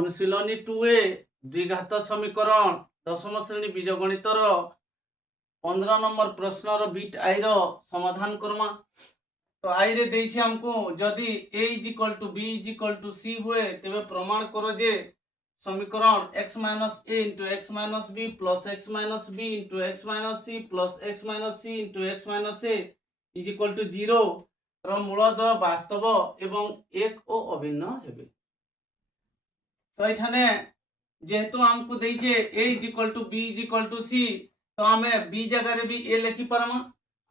अनुशीलनी 2a द्विघात समीकरण दशम श्रेणी बीजगणितर 15 नंबर प्रश्नर बिट आई समाधान करमा। तो आई रे देछि हमको जदि a = b = c हुए तेबे प्रमाण करो जे समीकरण x - a × x - b + x - b × x - c + x - c × x - a = 0 ର ମୂଳଦ୍ୱୟ ବାସ୍ତବ ଏବଂ ଏକ ଓ ଅଭିନ୍ନ ହେବେ। तो एठाने जेहेतु हमको देइछे a = b = c तो आमे b जगह रे भी a लिखि पारमा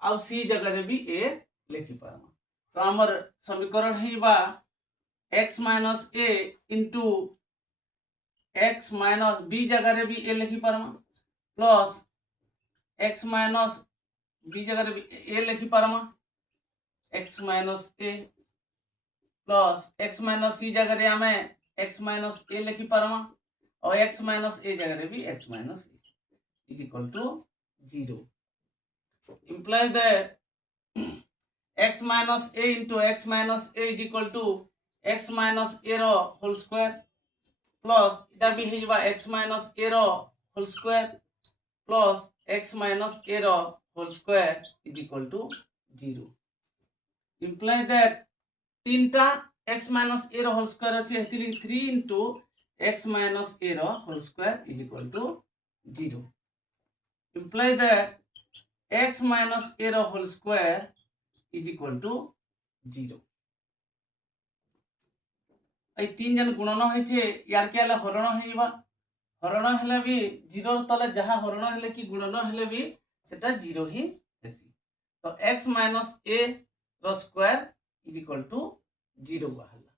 आ c जगह रे भी a लिखि पारमा। तो हमर समीकरण हेबा x - a * x - b जगह रे भी a लिखि पारमा प्लस x - b जगह रे भी a लिखि पारमा x - a plus x - c जगह रे आमे x - a लिखि पारमा और x - a जगह रे भी x - a = 0 implies that x - a × x - a = x - a rho whole square plus इटा भी हेबा x - a rho whole square plus x - a rho whole square = 0 implies that तीनटा x - a rho whole square अछि हेतिली 3 × x - a rho whole square = 0 implies that x - a rho whole square = 0 এই तीन जन गुणन होइछे यार के आला हरण हेइबा हरण हेले भी 0 र तले जहा हरण हेले कि गुणन हेले भी सेटा 0 ही हेसी। तो x - a रो स्क्वायर = 0 बाहला।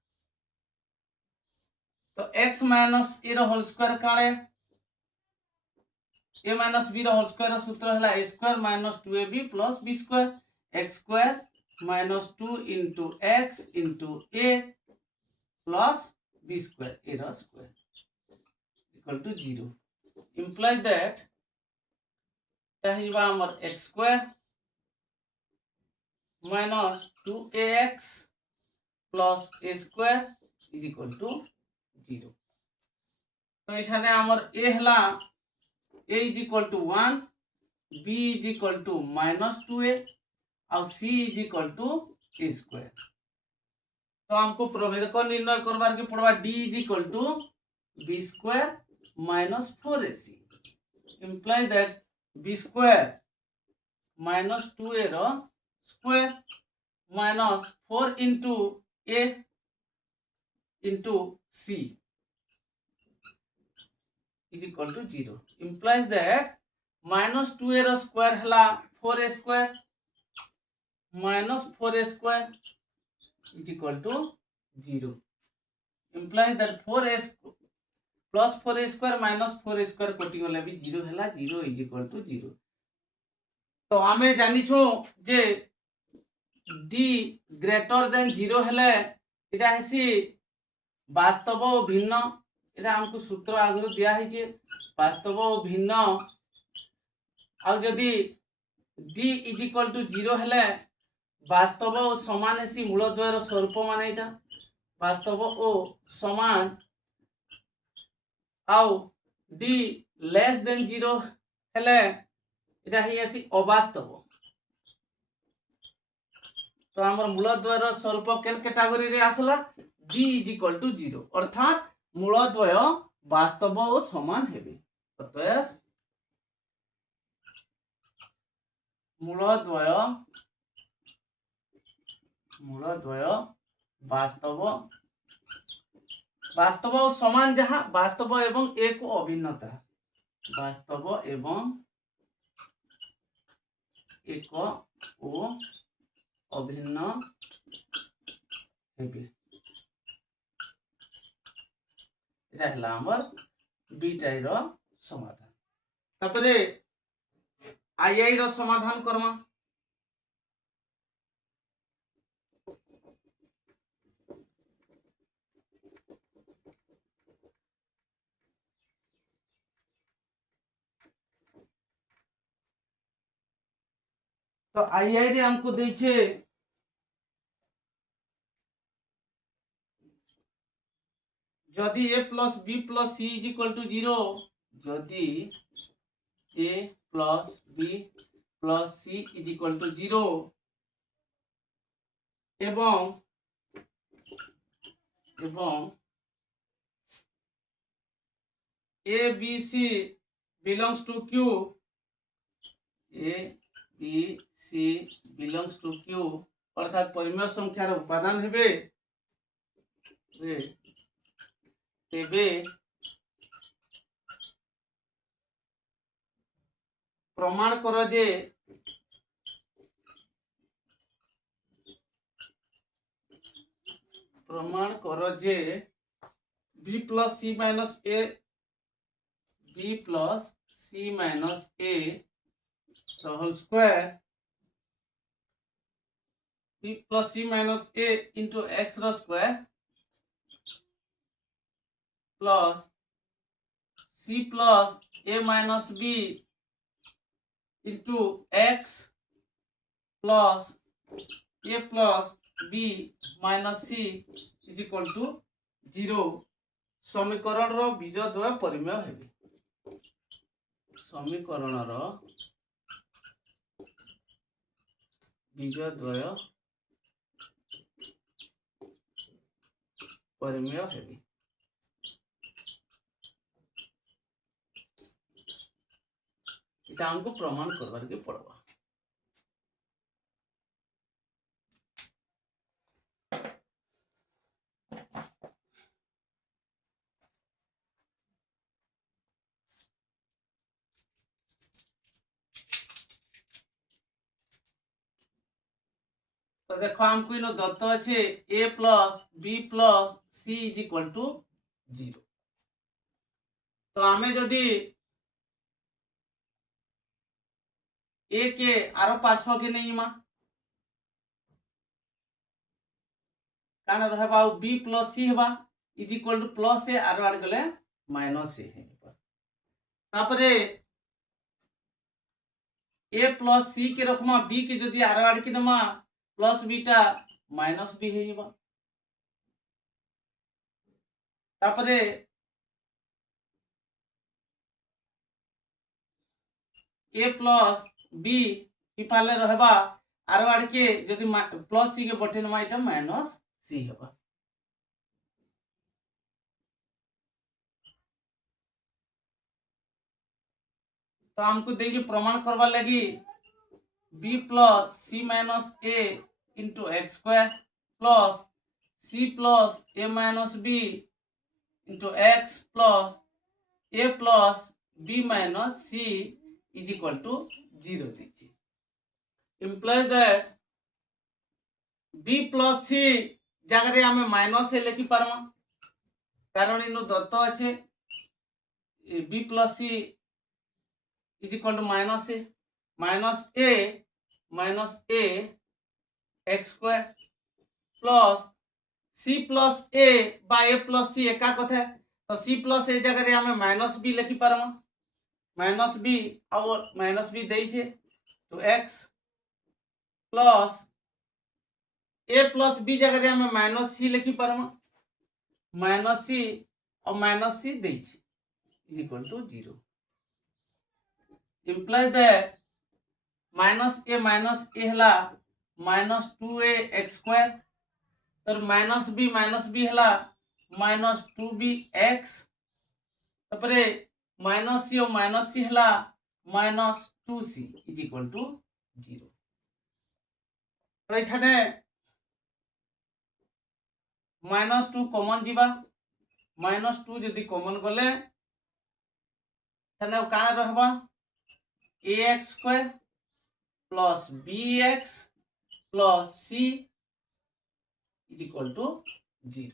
तो x - a rho whole square काणे a - b row whole square सूत्र हला a² - 2ab + b²। x² - 2 * x * a plus b² a rho square = 0 implies that हमर x² - 2ax plus a² = 0। तो एठाने हमर a हला a = 1 b = -2a और c = a²। तो हमको प्रभेदक निर्णय करबार के पड़वा d = b² - 4ac implies that b² - 2a रो square minus 4 into a into c is equal to 0 implies that minus 2a रो स्क्वायर हला 4a² minus 4a² is equal to 0 implies that 4a plus 4a² minus 4a² कटि गले भी 0 हला 0 is equal to 0। तो आमे जानि छु जे d ग्रेटर देन 0 हेले इटा हेसी वास्तव और भिन्न इटा हमको सूत्र आगु दिया है जे वास्तव और भिन्न आ जदी d = 0 हेले वास्तव और समान हेसी मूलद्वयर स्वरूप माने इटा वास्तव और समान आउ d लेस देन 0 हेले इटा हेसी अवास्तव। तो हमर मूलद्वयर स्वरूप केन कैटेगरी रे आसला d = 0 अर्थात मूलद्वय वास्तव और समान हेबे। अतएव मूलद्वय वास्तव और समान जहां वास्तव एवं एक अभिन्नता वास्तव एवं एक ओ अभिन्न हेबे एटा हला हमर बीटा रो समाधान। तापरे आई रो समाधान करमा। तो आई रे हमको देइछे जदि a plus b plus c is equal to 0, जदि a plus b plus c is equal to 0 एवं a b c belongs to q, a b c belongs to q अर्थात परिमेय संख्यार उपादान हेबे तेबे प्रमाण कर जे b plus c minus a whole square b plus c minus a into x रो square plus c plus a minus b into x plus a plus b minus c is equal to 0 समीकरण रो बीजद्वय परिमेय हेबे। समीकरण रो बीजद्वय परिमेय हेबे। इटा हमको प्रमाण करवार के पड़वा। तो देखो हमको इनो दत्त अच्छे a plus b plus c is equal to 0। तो आमे जदि a के आरो पार्श्व के नहीं मा काना रहबा b प्लस c हेबा is equal two plus a आरो आड गले माइनस a हे तापरे a प्लस c के रखमा b के जदि आरो आड के नमा प्लस बीटा माइनस b हे जेबा तापरे a प्लस b इफाले रहबा आरो आड के जदि प्लस c के बटे नमा इटा माइनस c हेबा। तो हमको देखिए प्रमाण करवा लगी b plus c minus a into x square plus c plus a minus b into x plus a plus b minus c is equal to 0 दीजिए। Implies that b plus c जगह रे हमें माइनस a लिखि पारमा कारण इनो दत्त अच्छे b plus c is equal to minus a x square plus c plus a by a plus c एका कथे तो c प्लस a जगह रे हमें माइनस b लिखि पारमा माइनस b और माइनस b देई छे तो x plus a plus b जगह रे हमें माइनस c लिखि पारमा माइनस c और माइनस c देई छे is equal to 0 implies that minus a हला माइनस 2a एक्स स्क्वायर तो माइनस b हला माइनस 2b एक्स तपरे माइनस c और माइनस c हला minus 2c is equal to 0। तो एठाने माइनस 2 कॉमन जीवा माइनस 2 जदि कॉमन गले तने का रहबा ax square plus bx plus c is equal to 0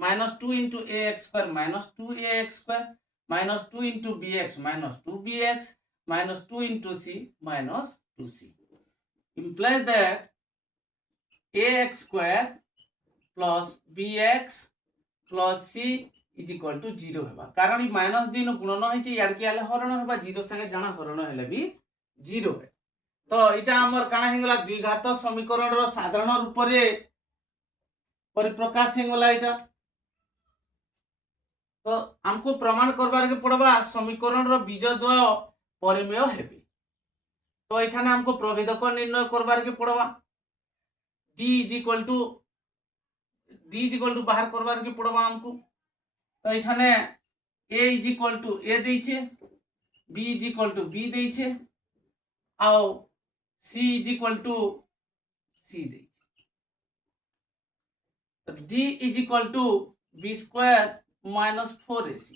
minus 2 into ax square minus 2ax square minus 2 into bx minus 2bx minus 2 into c minus 2c implies that ax square plus bx plus c is equal to 0 हेबा कारण E minus दिन गुणन होई छै यार के आले हरण हेबा 0 संगे जाना हरण हेले भी 0 है। तो इटा हमर काना हेगला द्विघात समीकरण रो साधारण रूप रे परिप्रकाश हेगला इटा तो हमको प्रमाण करबार के पड़वा समीकरण रो बीजद्वय परिमेय हेबे। तो एठाने हमको प्रभेदक निर्णय करबार के पड़वा d इज इक्वल टू बाहर करबार के पड़वा हमको। तो एठाने a is equal to a देइछे, b is equal to b देइछे आउ c is equal to c देइछे। तो d is equal to b square minus 4ac।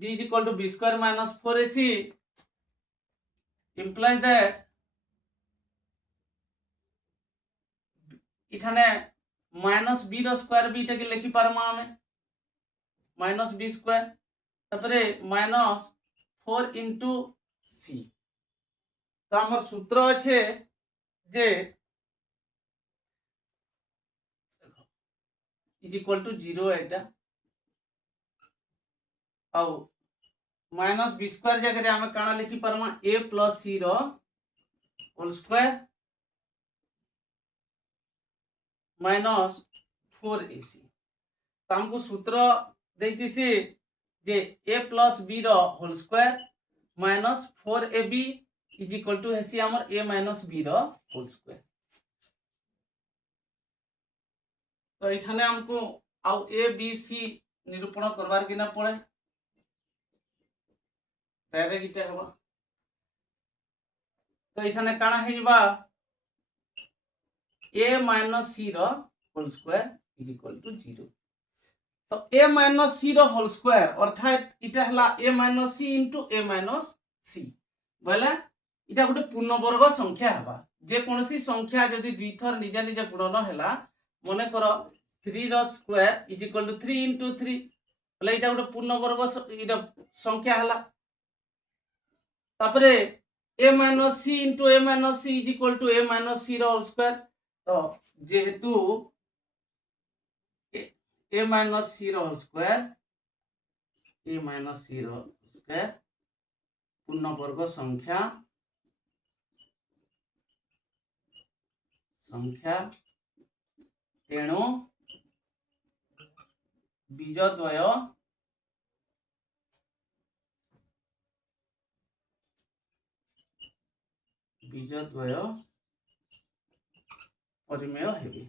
d is equal to b square minus 4ac implies that इठाने minus b रो square b टाके लिखि पारमा हमें माइनस b स्क्वायर तापरे माइनस 4 into c। तो हमर सूत्र আছে जे इज इक्वल टू 0 एटा आउ माइनस b स्क्वायर जगह हमें काना लिखि पारमा a plus c रो होल स्क्वायर माइनस 4ac। तो हमको सूत्र देइतिसी जे a plus b row whole square minus 4ab is equal to हेसी हमर a minus b row whole square. तो एठाने हमको आउ a b c निरूपण करबार कि ना पड़े डायरेक्ट इटा हबा। तो एठाने काना हेजबा a minus c रो whole square is equal to 0। तो a minus c रो होल स्क्वायर अर्थात इटा हला a minus c into a minus c बोले इटा गोटे पूर्णवर्ग संख्या हबा। जे कोनोसी संख्या यदि दुई थर निजा निजा गुणन हैला मने करो 3 रो square is equal to 3 into 3 बोले इटा गोटे पूर्णवर्ग इटा संख्या हला। तापरे a minus c into a minus c is equal to a minus c रो होल स्क्वायर। तो जेहेतु a minus c रो whole square a minus c रो स्क्वायर पूर्णवर्ग संख्या तेणु बीजद्वय परिमेय हेबे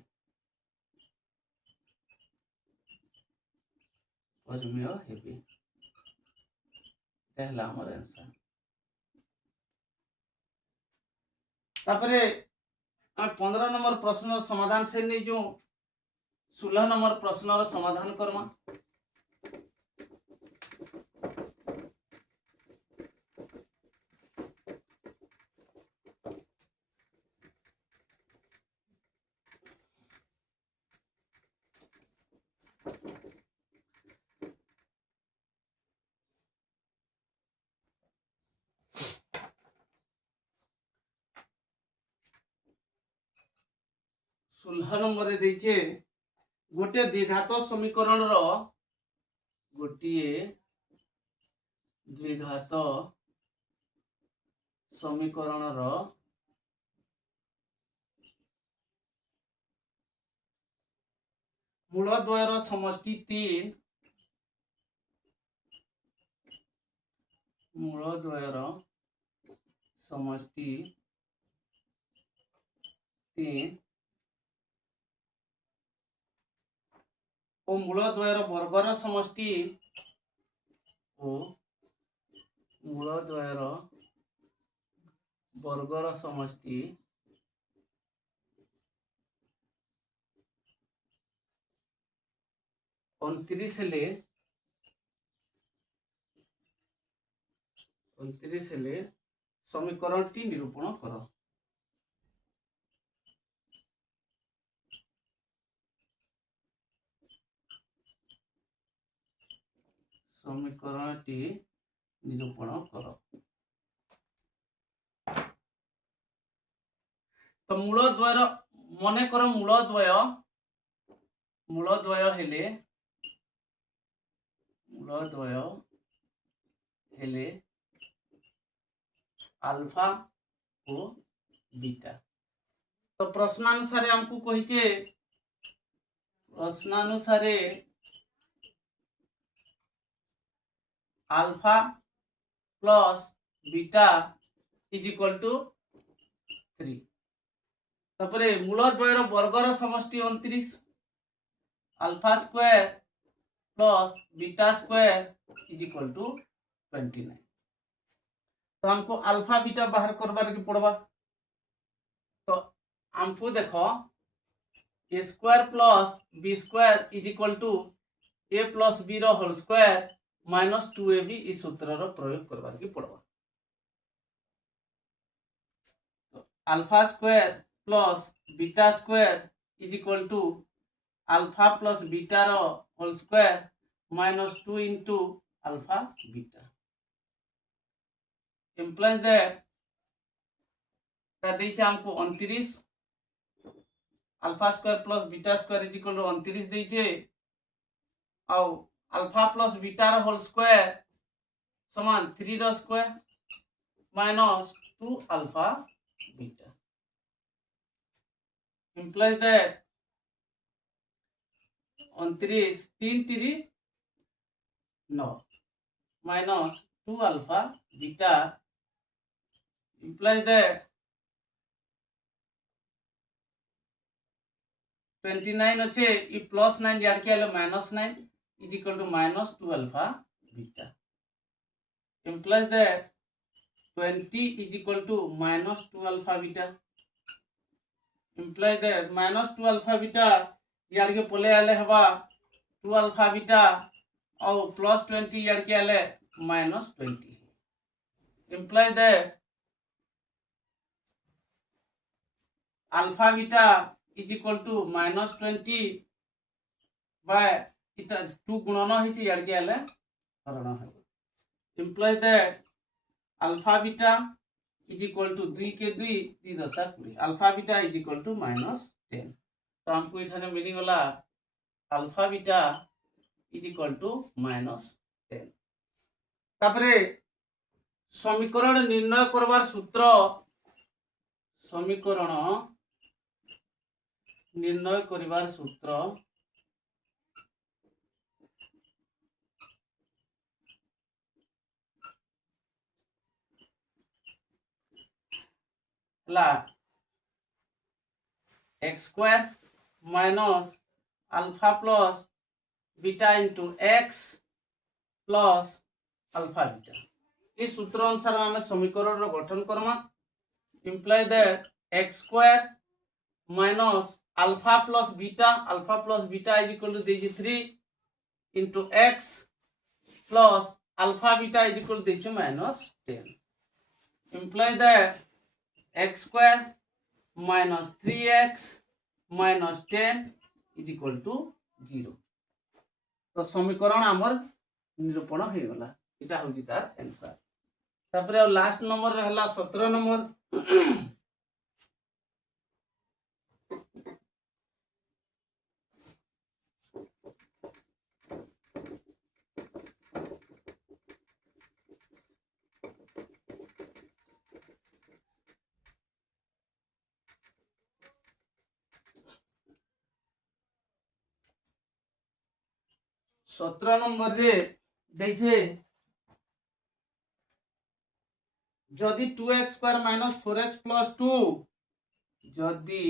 पहला हमर आंसर। तापरे 15 नंबर प्रश्न समाधान से नहीं जो 16 नंबर प्रश्न समाधान करमा। सोलह नंबर देखे गोटे द्विघात समीकरण मूलद्वयर समष्टि 3 मूलद्वयर समष्टि 3 और मूलद्वयर वर्गर समष्टि समष्टि 29 ले समीकरण टी निरूपण करो। समीकरण टी निरूपण करो। तो मूलद्वयर मने करो मूलद्वय हेले ମୂଳଦ୍ୱୟ ହେଲେ আলফা ও বিটা। তো প্রশ্নানুসারে আমকু কহিছে প্রশ্নানুসারে alpha plus beta is equal to 3। তারপরে মূলদ্বয়ের বর্গর সমষ্টি 29, alpha square plus beta square is equal to 29। तो हमको अल्फा बीटा बाहर करवार के पड़वा। तो हमको देखो a square plus b square is equal to a plus b रो होल स्क्वायर माइनस 2ab इस सूत्र रो प्रयोग करवार के पड़वा। तो alpha square plus beta square is equal to alpha plus beta रो whole square minus 2 into alpha beta implies that हमको 29 alpha square plus beta square is equal to 29 देइछे और अल्फा प्लस बीटा रो होल स्क्वायर समान 3 रो square minus 2 alpha beta implies that 29 3 3 9 minus 2 alpha beta implies that 29 अच्छे ये plus 9 यार क्या है minus 9 is equal to minus 2 alpha beta implies that 20 is equal to minus 2 alpha beta implies that minus 2 alpha beta यार के पोले आले हवा 2 alpha beta और प्लस 20 यार के आले minus 20 implies that alpha beta is equal to minus 20 by इटा 2 गुणन होइছে यार के आले हरण হবে implies that alpha beta is equal to 2 के 2 2 दशा 20 alpha beta is equal to minus 10। तो हमको इठाने मिली वाला alpha beta is equal to minus 10। तापरे समीकरण निर्णय करवार सूत्र समीकरण निर्णय करवार सूत्र ला x square minus alpha plus beta into x plus alpha beta इस सूत्र अनुसार आम समीकरण रो गठन करमा imply that x square minus alpha plus beta is equal to 3 into x plus alpha beta is equal to minus 10 imply that x square minus 3x minus 10 is equal to 0। तो समीकरण आमर निरूपण हो गला इटा होजी तार आंसर। तापरे last number रहला 17 नंबर 17 नंबर रे देखिए जदि 2x square minus 4x plus 2 जदि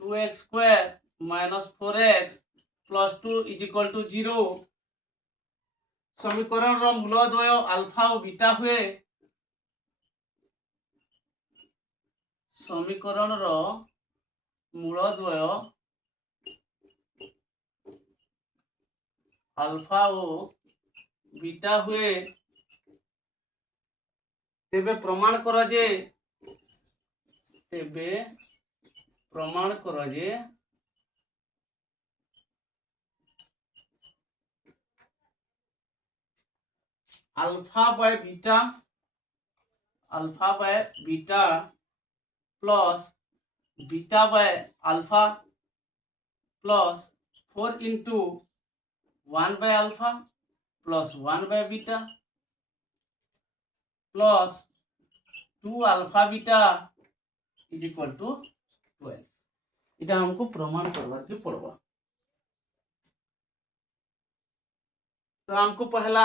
2x square minus 4x plus 2 is equal to 0 समीकरण रो मूलद्वय अल्फा और बीटा हुए समीकरण रो मूलद्वय अल्फा और बीटा हुए तेबे प्रमाण करो जे alpha by beta plus beta by alpha plus 4 into 1 by alpha plus 1 by beta plus 2 alpha beta is equal to 12। इटा हमको प्रमाण करवार के पड़वा। तो हमको पहला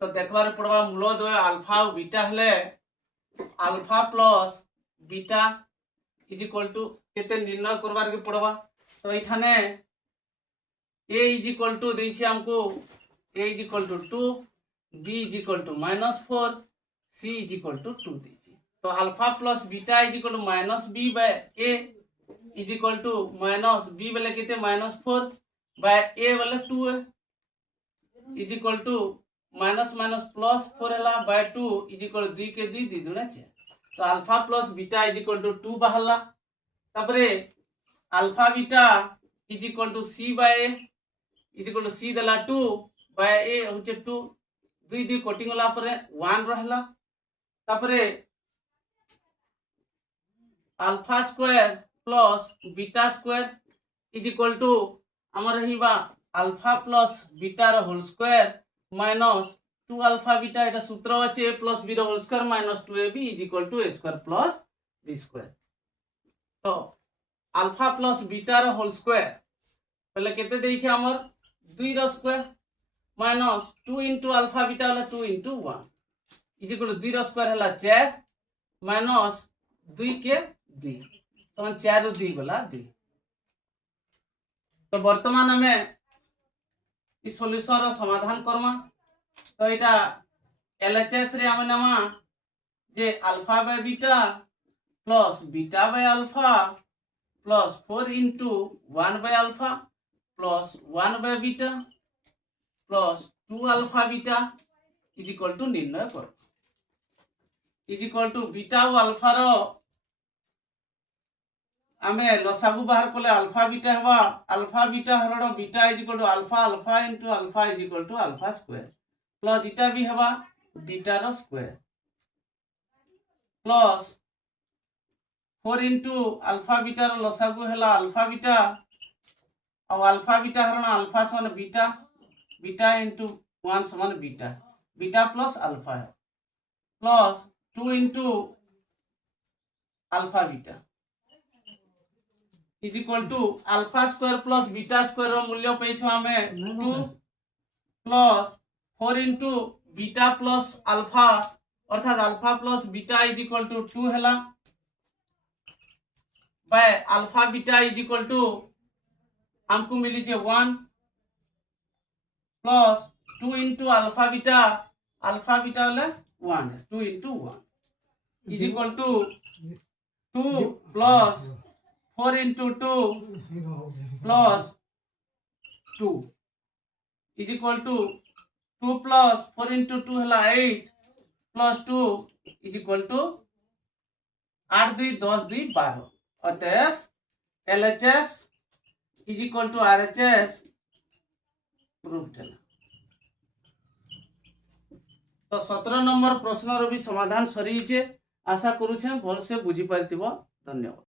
तो देखबार पड़वा मूलद्वय अल्फा और बीटा हेले alpha plus beta is equal to केते निर्णय करवार के पड़वा। तो एठाने a इज इक्वल टू देछि हमको a is equal to 2 b is equal to -4 c is equal to 2 देछि। तो alpha plus beta is equal to -b by a is equal to -b वाले केते -4 बाय a वाले 2 is equal to minus minus plus 4 हला bye 2 is equal 2 के 2 2 दुना 4। तो alpha plus beta is equal to 2 बाहरला। तापरे alpha beta is equal to c by a is equal to c देला 2 बाय a होचे 2 2 2 cutting होला परे 1 रहला। तापरे alpha square plus beta square is equal to हमर रहिबा अल्फा प्लस बीटा रो whole square minus 2 alpha beta एटा सूत्र আছে a plus b row whole square minus 2ab is equal to a square plus b square. तो alpha plus beta रो whole square पहले केते देइ छै हमर 2 रो square minus 2 into alpha beta वाला 2 इनटू 1 इज इक्वल टू 2 रो स्क्वायर हला 4 माइनस 2 के 2 तो 4 रो 2 वाला 2। तो वर्तमान हमें इस सॉल्यूशन रो समाधान करमा। तो एटा एलएचएस रे हम नामा जे alpha by beta plus beta by alpha plus 4 into 1 by alpha plus 1 by beta plus 2 alpha beta is equal to निर्णय कर इज इक्वल टू बीटा और अल्फा रो आमे लसागु बाहर कोले अल्फा बीटा हरण beta is equal to alpha into alpha is equal to alpha square plus इटा भी हवा बीटा रो square plus 4 into alpha beta रो लसागु हला अल्फा बीटा और अल्फा बीटा हरण अल्फा समान बीटा बीटा इनटू 1 समान beta beta plus alpha plus 2 into alpha beta is equal to alpha square plus beta square रो मूल्य पेछो हमें 2 plus 4 into beta plus alpha अर्थात alpha plus beta is equal to 2 हला by alpha beta is equal to हमको मिली जे 1 plus 2 into alpha beta वाला 1 2 into 1 is equal to 2 plus 4 into 2 plus 2 is equal to 2 plus 4 into 2 है 8 plus 2 is equal to 8 2 10 2 12 अतएव LHS is equal to RHS proof है। तो 17 number प्रश्न रो भी समाधान सरी जे आशा करू छे भल से बुझी पारतिबो। धन्यवाद।